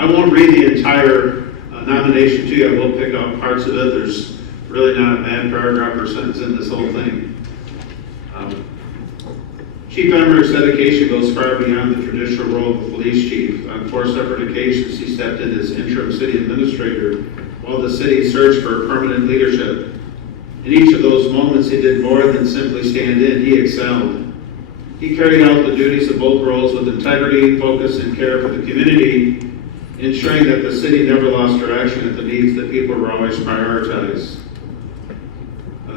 I won't read the entire nomination to you. I will pick out parts of it. There's really not a bad paragraph or sentence in this whole thing. Chief Emrick's dedication goes far beyond the traditional role of police chief. On 4 separate occasions, he stepped in as interim city administrator while the city searched for permanent leadership. In each of those moments, he did more than simply stand in. He excelled. He carried out the duties of both roles with integrity, focus, and care for the community, ensuring that the city never lost direction and the needs that people were always prioritized.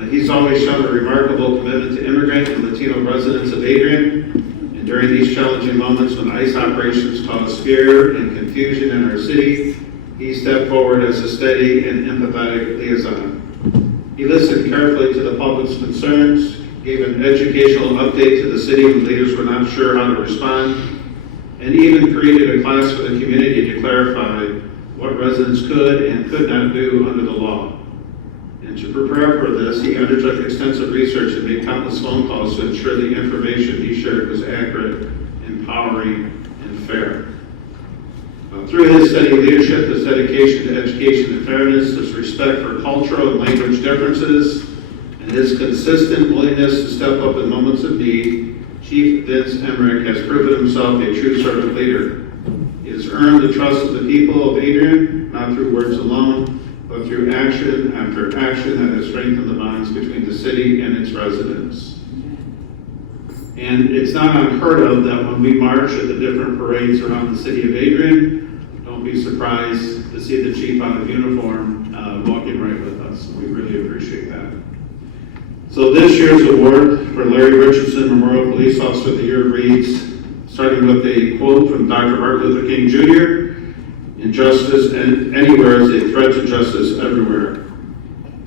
He's always shown a remarkable commitment to immigrant and Latino residents of Adrian, and during these challenging moments when ICE operations caused fear and confusion in our city, he stepped forward as a steady and empathetic liaison. He listened carefully to the public's concerns, gave an educational update to the city when leaders were not sure how to respond, and even created a class for the community to clarify what residents could and could not do under the law. And to prepare for this, he undertook extensive research and made countless phone calls to ensure the information he shared was accurate, empowering, and fair. Through his steady leadership, his dedication to education and fairness, his respect for cultural and language differences, and his consistent willingness to step up in moments of need, Chief Vince Emrick has proven himself a true servant leader. He has earned the trust of the people of Adrian, not through words alone, but through action after action that has strengthened the bonds between the city and its residents. And it's not unheard of that when we march at the different parades around the city of Adrian, don't be surprised to see the chief out of uniform walking right with us. We really appreciate that. So this year's award for Larry Richardson Memorial Police Officer of the Year reads, starting with a quote from Dr. Martin Luther King Jr., "Injustice anywhere is a threat to justice everywhere."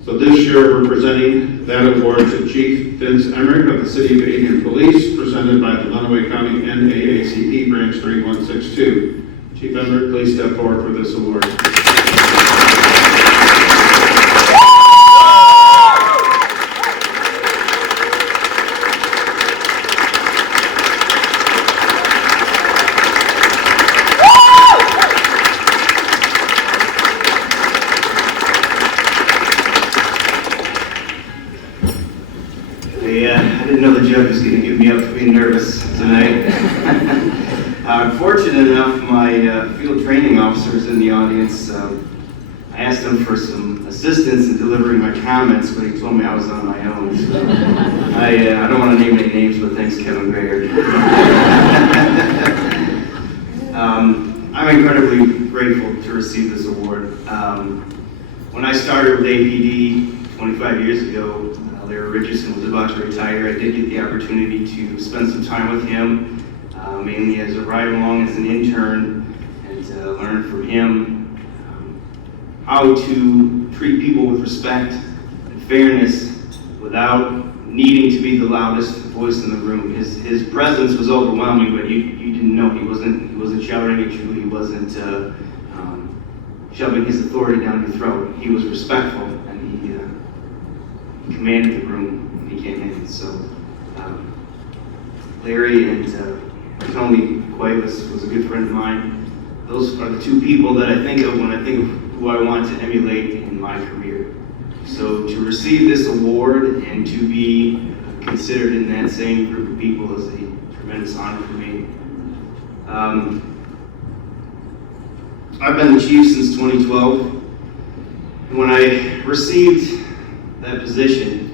So this year we're presenting that award to Chief Vince Emrick of the City of Adrian Police, presented by the Lenawee County NAACP Branch 3162. Chief Emrick, please step forward for this award. I didn't know the judge was going to give me up for being nervous tonight. I'm fortunate enough, my field training officer is in the audience. I asked him for some assistance in delivering my comments, but he told me I was on my own. So I don't want to name any names, but thanks, Kevin Baird. I'm incredibly grateful to receive this award. When I started with APD 25 years ago, Larry Richardson was about to retire. I did get the opportunity to spend some time with him, mainly as a ride-along as an intern, and learn from him how to treat people with respect and fairness without needing to be the loudest voice in the room. His presence was overwhelming, but you didn't know. He wasn't shouting at you. He wasn't shoving his authority down your throat. He was respectful, and he commanded the room when he came in. So Larry and Tony Cuevas was a good friend of mine. Those are the two people that I think of when I think of who I want to emulate in my career. So to receive this award and to be considered in that same group of people is a tremendous honor for me. I've been the chief since 2012. And when I received that position,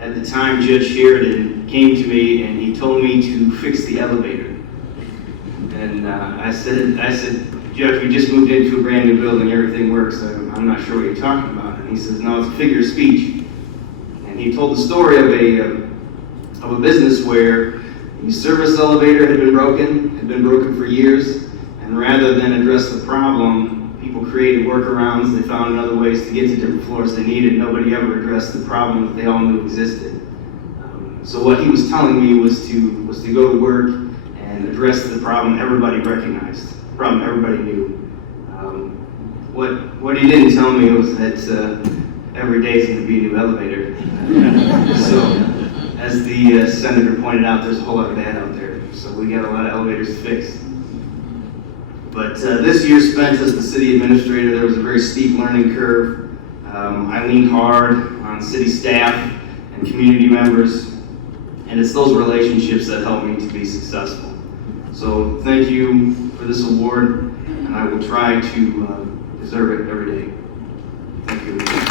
at the time Judge Sheridan came to me and he told me to fix the elevator. And I said, Judge, we just moved into a brand new building, everything works, I'm not sure what you're talking about. And he says, no, it's a figure of speech. And he told the story of a business where the service elevator had been broken for years, and rather than address the problem, people created workarounds. They found other ways to get to different floors they needed. Nobody ever addressed the problem that they all knew existed. So what he was telling me was to go to work and address the problem everybody recognized, the problem everybody knew. What he didn't tell me was that every day is going to be a new elevator. So as the senator pointed out, there's a whole lot of that out there. So we got a lot of elevators to fix. But this year spent as the city administrator, there was a very steep learning curve. I leaned hard on city staff and community members, and it's those relationships that help me to be successful. So thank you for this award, and I will try to deserve it every day. Thank you.